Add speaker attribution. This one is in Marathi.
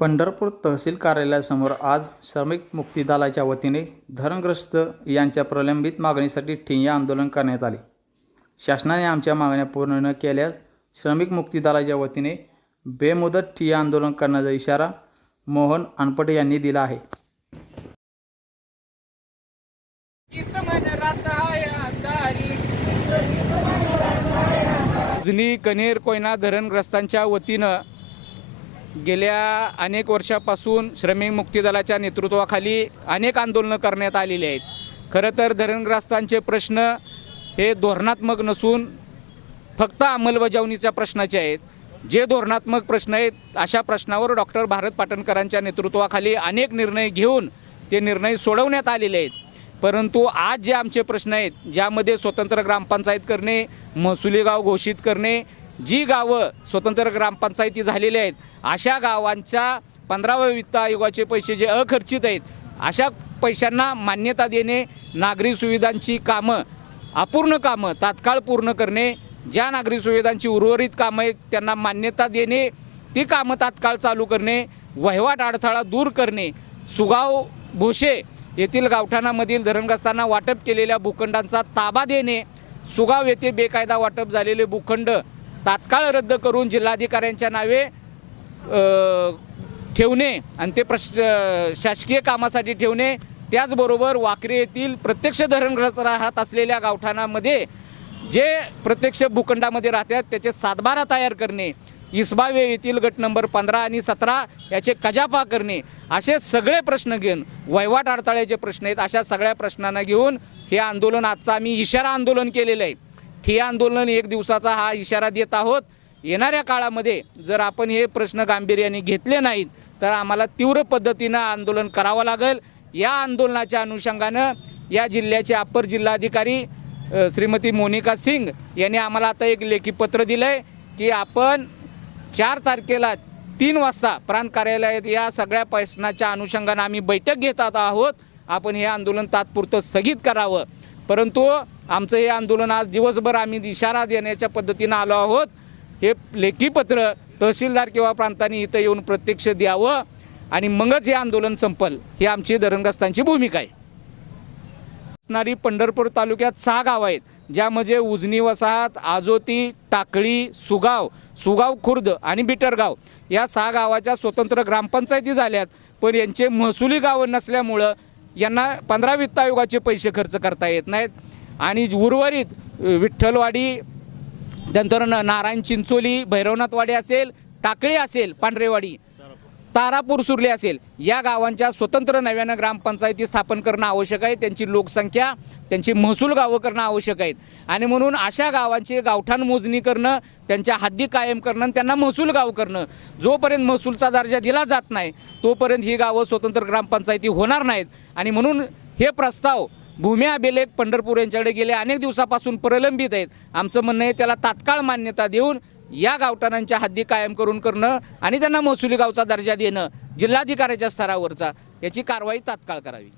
Speaker 1: पंढरपूर तहसील कार्यालयासमोर आज श्रमिक मुक्ती दलाच्या वतीने धरणग्रस्त यांच्या प्रलंबित मागणीसाठी ठिय्या आंदोलन करण्यात आले. शासनाने आमच्या मागण्या पूर्ण न केल्यास श्रमिक मुक्ती दलाच्या वतीने बेमुदत ठिय्या आंदोलन करण्याचा इशारा मोहन अनपटे यांनी दिला आहे.
Speaker 2: जुनी कनेर कोयना धरणग्रस्तांच्या वतीनं गेल्या अनेक वर्षापासून श्रमिक मुक्ती दलाच्या नेतृत्वाखाली अनेक आंदोलनं करण्यात आलेली आहेत. खरं तर धरणग्रस्तांचे प्रश्न हे धोरणात्मक नसून फक्त अंमलबजावणीच्या प्रश्नाचे आहेत. जे धोरणात्मक प्रश्न आहेत अशा प्रश्नावर डॉक्टर भारत पाटणकरांच्या नेतृत्वाखाली अनेक निर्णय घेऊन ते निर्णय सोडवण्यात आलेले आहेत. परंतु आज जे आमचे प्रश्न आहेत ज्यामध्ये स्वतंत्र ग्रामपंचायत करणे महसुली गाव घोषित करणे जी गावं स्वतंत्र ग्रामपंचायती झालेली आहेत अशा गावांच्या पंधराव्या वित्त आयोगाचे पैसे जे अखर्चित आहेत अशा पैशांना मान्यता देणे नागरी सुविधांची कामं अपूर्ण कामं तात्काळ पूर्ण करणे ज्या नागरी सुविधांची उर्वरित कामं आहेत त्यांना मान्यता देणे ती कामं तात्काळ चालू करणे वहिवाट अडथळा दूर करणे सुगाव भोसे येथील गावठाणामधील धरणग्रस्तांना वाटप केलेल्या भूखंडांचा ताबा देणे सुगाव येथे बेकायदा वाटप झालेले भूखंड तात्काळ रद्द करून जिल्हाधिकाऱ्यांच्या नावे ठेवणे आणि ते प्रश शासकीय कामासाठी ठेवणे त्याचबरोबर वाकरे येथील प्रत्यक्ष धरणग्रस्त राहत असलेल्या गावठाणामध्ये जे प्रत्यक्ष भूखंडामध्ये राहतात त्याचे सातबारा तयार करणे इसबावे येथील गट नंबर पंधरा आणि सतरा याचे कजापा करणे असे सगळे प्रश्न घेऊन वहिवाट अडथळ्याचे प्रश्न आहेत अशा सगळ्या प्रश्नांना घेऊन हे आंदोलन आजचं आम्ही इशारा आंदोलन केलेलं आहे. ठिय्या आंदोलन एक दिवसाचा हा इशारा देत आहोत. येणाऱ्या काळामध्ये जर आपण हे प्रश्न गांभीर्याने घेतले नाहीत तर आम्हाला तीव्र पद्धतीनं आंदोलन करावं लागेल. या आंदोलनाच्या अनुषंगानं या जिल्ह्याचे अप्पर जिल्हाधिकारी श्रीमती मोनिका सिंग यांनी आम्हाला आता एक लेखी पत्र दिलं आहे की आपण चार तारखेला तीन वाजता प्रांत कार्यालयात या सगळ्या प्रश्नाच्या अनुषंगानं आम्ही बैठक घेत आहोत. आपण हे आंदोलन तात्पुरतं स्थगित करावं. परंतु आमचं हे आंदोलन आज दिवसभर आम्ही इशारा देण्याच्या पद्धतीनं आलो आहोत. हे लेखीपत्र तहसीलदार किंवा प्रांतांनी इथं येऊन प्रत्यक्ष द्यावं आणि मगच हे आंदोलन संपल. ही आमची धरणग्रस्तांची भूमिका आहे. असणारी पंढरपूर तालुक्यात सहा गाव आहेत ज्यामध्ये उजनी वसाहत आजोती टाकळी सुगाव सुगाव खुर्द आणि बिटरगाव या सहा गावाच्या स्वतंत्र ग्रामपंचायती झाल्यात. पण यांचे महसुली गावं नसल्यामुळं यांना पंधरा वित्त आयोगाचे पैसे खर्च करता येत नाहीत. आणि उर्वरित विठ्ठलवाडी नंतर न- नारायण चिंचोली भैरवनाथवाडी असेल टाकळी असेल पांढरेवाडी तारापूर सुरले असेल. या गावांच्या स्वतंत्र नव्यानं ग्रामपंचायती स्थापन करणं आवश्यक आहे. त्यांची लोकसंख्या त्यांची महसूल गावं करणं आवश्यक आहेत. आणि म्हणून अशा गावांची गावठाण मोजणी करणं त्यांच्या हद्दी कायम करणं आणि त्यांना महसूल गाव करणं. जोपर्यंत महसूलचा दर्जा दिला जात नाही तोपर्यंत ही गावं स्वतंत्र ग्रामपंचायती होणार नाहीत. आणि म्हणून हे प्रस्ताव भूमी अभिलेख पंढरपूर यांच्याकडे गेले अनेक दिवसापासून प्रलंबित आहेत. आमचं म्हणणं आहे त्याला तात्काळ मान्यता देऊन या गावठाणांच्या हद्दी कायम करून करणं आणि त्यांना महसुली गावचा दर्जा देणं जिल्हाधिकाऱ्याच्या स्तरावरचा याची कारवाई तात्काळ करावी.